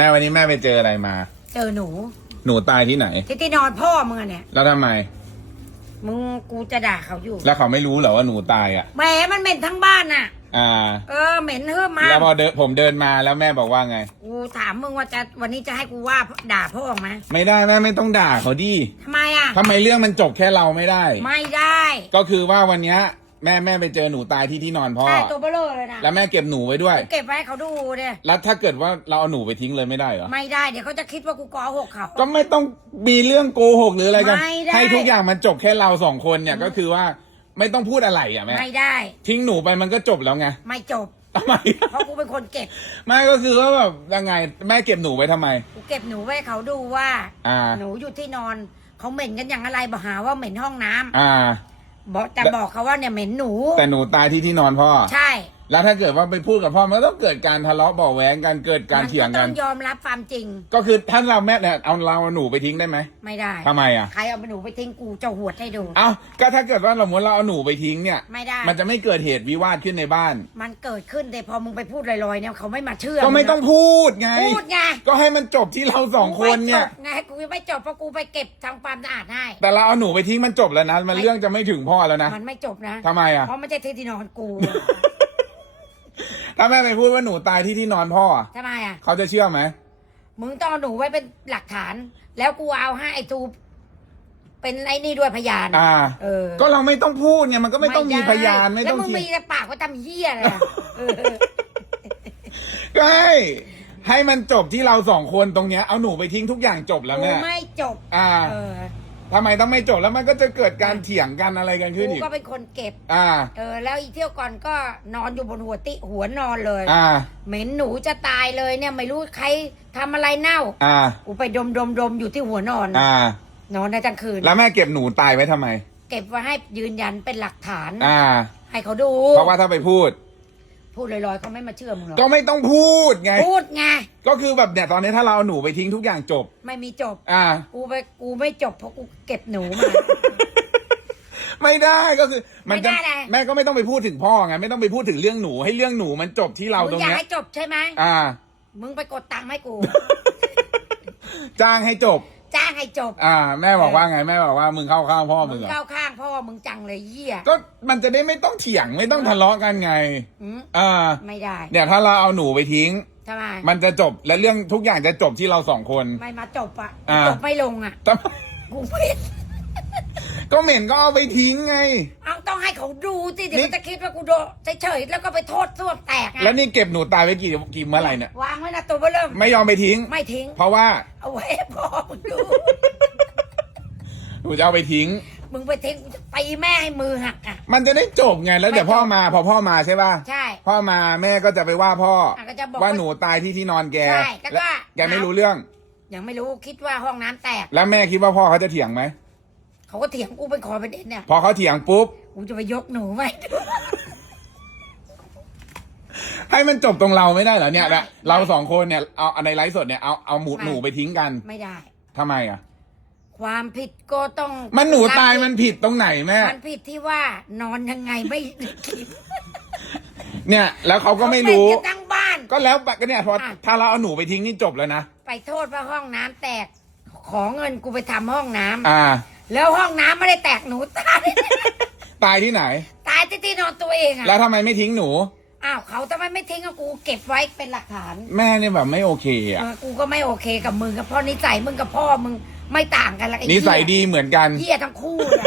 แม่วันนี้แม่ไปเจออะไรมา เจอหนู หนูตายที่ไหน ที่ที่นอนพ่อมึงอะเนี่ย แล้วทำไม มึงกูจะด่าเขาอยู่ แล้วเขาไม่รู้เหรอว่าหนูตายอะ แหมมันเหม็นทั้งบ้านน่ะ อ่า เออเหม็นเฮือมาแล้วพอเดินผมเดินมาแล้วแม่บอกว่าไง กูถามมึงว่าจะวันนี้จะให้กูว่าด่าพ่อไหมไม่ได้แม่ไม่ต้องด่าเขาดิทำไมอะทำไมเรื่องมันจบแค่เราไม่ได้ ไม่ได้ ก็คือว่าวันเนี้ยแม่แม่ไปเจอหนูตายที่ที่นอนพ่อใช่ตัวเบลอ เลยนะแล้วแม่เก็บหนูไว้ด้วย เก็บไว้ให้เขาดูเนี่ยแล้วถ้าเกิดว่าเราเอาหนูไปทิ้งเลยไม่ได้เหรอไม่ได้เดี๋ยวเขาจะคิดว่ากูกอหกเขา ก็ไม่ต้องมีเรื่องโกหกหรืออะไรกันไม่ได้ ให้ทุกอย่างมันจบแค่เราสองคนเนี่ยก็คือว่าไม่ต้องพูดอะไรอะแม่ไม่ได้ทิ้งหนูไปมันก็จบแล้วไงไม่จบ ทำไม เพราะกูเป็นคนเก็บ ไม่ก็คือว่าแบบยังไงแม่เก็บหนูไว้ทำไม กูเก็บหนูไว้ให้เขาดูว่า อ่า หนูอยู่ที่นอนเขาเหม็นกันอย่างอะไรบอกหาว่าเหม็นห้องน้ำอ่า บอกจะบอกเขาว่าเนี่ยเหม็นหนู แต่หนูตายที่ที่นอนพ่อ ใช่ แล้วถ้าเกิดว่าไปพูดกับพ่อมันก็ต้องเกิดการทะเลาะเบาะแว้งกันเกิดการเถียงมักัต้นองยอมรับความจริง ก็คือถ้าเราแม่เนี่ยเอาเราเอาหนูไปทิ้งได้ไหมไม่ได้ทำไมอะใครเอาหนูไปทิ้งกูจะหวดให้ดูเอ้าก็ถ้าเกิดว่าสมมติเราเอาหนูไปทิ้งเนี่ย ไม่ได้ มันจะไม่เกิดเหตุวิวาทขึ้นในบ้าน มันเกิดขึ้นแต่พอมึงไปพูดลอยๆเนี่ยเขาไม่มาเชื่อก็ไม่ต้องพูดไงพูดไงก็ให้มันจบที่เราสองคนเนี่ยกูไม่จบไงกูยังไม่จบเพราะกูไปเก็บทำความสะอาดให้แต่เราเอาหนูไปทิ้งมันจบแล้วนะมันเรื่องจะไม่ถึงพ่อแล้วนะมันไม่จบนะทำไมอะเพราะไม่ใช่ที่ที่นอนกู ถ้าแม่ไปพูดว่าหนูตายที่ที่นอนพ่ออะทำไมอะ เขาจะเชื่อไหมมึงต้องเอาหนูไว้เป็นหลักฐาน แล้วกูเอาให้ไอ้ทูเป็นไอ้นี่ด้วยพยาน อ่า เออก็เราไม่ต้องพูดไงมันก็ไม่ต้องมีด้พยานไม่ต้องแล้วมึงเถียมีงแต่ปากว่าทำเหี้ยอะไรอะเออก็ให้ให้มันจบที่เราสองคนตรงเนี้ยเอาหนูไปทิ้งทุกอย่างจบแล้วกูแม่ไม่จบ อ่า เออ ทำไมต้องไม่จบแล้วมันก็จะเกิดการเถียงกันอะไรกันขึ้นกูอีก ก็เป็นคนเก็บ อ่า เออ แล้วอีเที่ยวก่อนก็นอนอยู่บนหัวติหัวนอนเลย อ่า เหม็นหนูจะตายเลยเนี่ยไม่รู้ใครทำอะไรเน่า อ่า กูไปดมดมดมอยู่ที่หัวนอน อ่า นอนในกลางคืน แล้วแม่เก็บหนูตายไว้ทำไม เก็บไว้ให้ยืนยันเป็นหลักฐาน อ่า ให้เขาดู เพราะว่าถ้าไปพูด พูดลอยๆเขาไม่มาเชื่อมึงหรอกก็ไม่ต้องพูดไง พูดไงก็คือแบบเนี่ยตอนนี้ถ้าเราเอาหนูไปทิ้งทุกอย่างจบ ไม่มีจบ อ่า กูไปกูไม่จบเพราะกูเก็บหนูมา ไม่ได้ก็คือมันจะไม่ได้เลย แม่ก็ไม่ต้องไปพูดถึงพ่อไงไม่ต้องไปพูดถึงเรื่องหนูให้เรื่องหนูมันจบที่เรามึตรงงอยากเนี้ยให้จบใช่ไหมอ่า มึงไปกดตังค์ให้กู จ้างให้จบ จ้างให้จบ อ่า แม่บอกว่าไงแม่บอกว่ามึงเข้าข้างพ่อมึมึงงเหรอเข้าข้างพ่อมึงจังเลยเหี้ยก็มันจะได้ไม่ต้องเถียงไม่ต้องทะเลาะกันไงอืมอ่าไม่ได้เนี่ยถ้าเราเอาหนูไปทิ้ง ทำไมมันจะจบและเรื่องทุกอย่างจะจบที่เราสองคน ไม่มาจบอะอ่า จบไม่ลงอะทำไมกูไม่ ก็เหม็นก็เอาไปทิ้งไง เอา ต้องให้เขาดูสิเดี๋ยวนี่ เขาจะคิดว่ากูโดนเฉยๆแล้วก็ไปโทษส้วมแตกอะแล้วนี่เก็บหนูตายไว้กี่กี่เมื่อไหร่เนี่ย วางไว้นะตัวเบอร์เริ่มไม่ยอมไปทิ้ง ไม่ทิ้ง เพราะว่าเอาไว้ให้พ่อมึงดู หนูจะเอาไปทิ้ง มึงไปทิ้งกูจะตีแม่ให้มือหักอะ มันจะได้จบไงแล้วเดี๋ยวไม่จบพ่อมาพอพ่อมาใช่ป่ะใช่ พ่อมาแม่ก็จะไปว่าพ่ออะก็จะบอกว่าว่าหนูตายที่ที่นอนแกใช่แล้วก็แกไม่รู้เรื่อง ยังไม่รู้คิดว่าห้องน้ำแตก แล้วแม่คิดว่าพ่อเขาจะเถียงไหมเขาก็เถียงกูเป็นคอเป็นเด็นเนี่ย พอเขาเถียงปุ๊บ กูจะไปยกหนูไว้ ให้มันจบตรงเราไม่ได้เหรอเนี่ยไม่แล้วเราสองคนเนี่ยเอาในไลฟ์สดเนี่ยเอาเอาหมูไม่หนูไปทิ้งกันไม่ได้ ทำไมอะ ความผิดก็ต้องมันหนูตายรับผิดมันผิดตรงไหนแม่ มันผิดที่ว่านอนยังไงไม่คิดเนี่ย แล้วเขาก็ไม่รู้ เขาเป็นกันทั้งบ้าน ก็แล้วก็เนี่ยพออะ ถ้าเราเอาหนูไปทิ้งนี่จบแล้วนะไปโทษว่าห้องน้ำแตก ขอเงินกูไปทำห้องน้ำอ่า แล้วห้องน้ำไม่ได้แตกหนูตาย ตายที่ไหน ตายที่ที่นอนตัวเองอะแล้วทำไมไม่ทิ้งหนู อ้าวเขาทำไมไม่ทิ้งกับกูเก็บไว้เป็นหลักฐานแม่เนี่ยแบบไม่โอเคอะเออกูก็ไม่โอเคกับมึงกับพ่อนิสัยมึงกับพ่อมึงไม่ต่างกันละไอ้นิสัยเหี้ดีเหมือนกัน เหี้ยทั้งคู่เลย